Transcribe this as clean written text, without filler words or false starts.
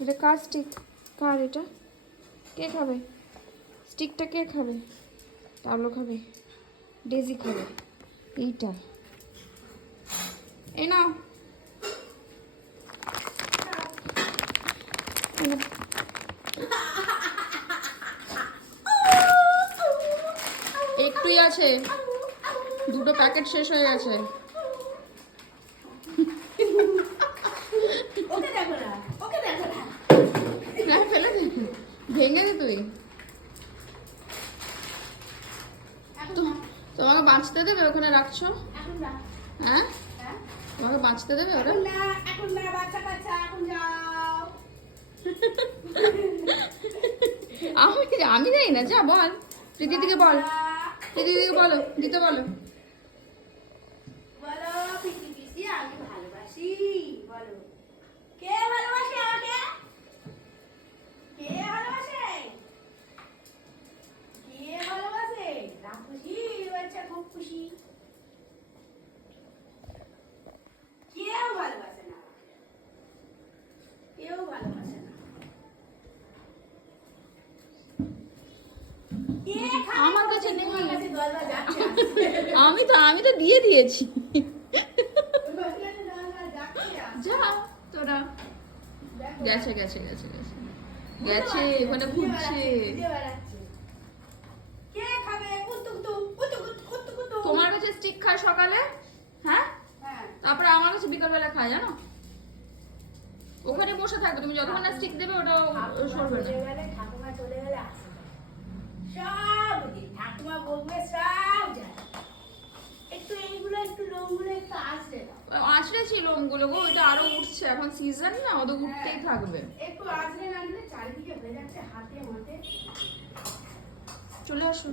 এটা কার স্টিক? কার এটা? কে খাবে স্টিকটা? কে খাবে? টাবলো খাবে, ডেজি খাবে। এইটা এই নাও। একটুই আছে, দুটো প্যাকেট শেষ হয়ে গেছে। না ফেলে দে, ভেঙে দে তুই। তোমাকে বাঁচতে দেবে ওখানে রাখছো? হ্যাঁ তোমাকে বাঁচতে দেবে ওরা? আমি যাই না, যা বল প্রীতি দিকে, বল প্রীতি দিকে, বলো দিতে বলো। বলো পিসি পিসি আমি ভালোবাসি, বলো কে ভালোবাসে আমাকে? কে ভালোবাসে? কে ভালোবাসে? রাম খুশি হয়েছে, খুব খুশি। কেউ ভালোবাসে না, কেউ ভালোবাসে না। আমার কাছে নেই, তোমার কাছে গলবা যাচ্ছে। আমি তো দিয়ে দিয়েছি। তোমার কাছে গলবা যাচ্ছে। যা তোরা, গেছে গেছে গেছে গেছে গেছে, ওখানে ঘুরছে। কে খাবে? কুতু কুতু কুতু কুতু কুতু। তোমার কাছে স্টিক খায় সকালে, হ্যাঁ, হ্যাঁ তারপরে আমার কাছে বিকালবেলা খায়, জানো? ওখানে বসে থাকবে, তুমি যতক্ষণ না স্টিক দেবে ওটা সরবে না। ঠাকুমা চলে গেলে আসবে না। সব দিন ঠাকুমা বলবে সব যায়। একটু এইগুলো একটু লোমগুলো একটু আসবে না। আছড়ে ছিল লোমগুলো গো, ওটা আরো উঠছে, এখন সিজন না, ওদের উঠতেই থাকবে। একটু আসলে না দিলে চারিদিকে হয়ে যাচ্ছে হাতে মাঠে। চলে আসো।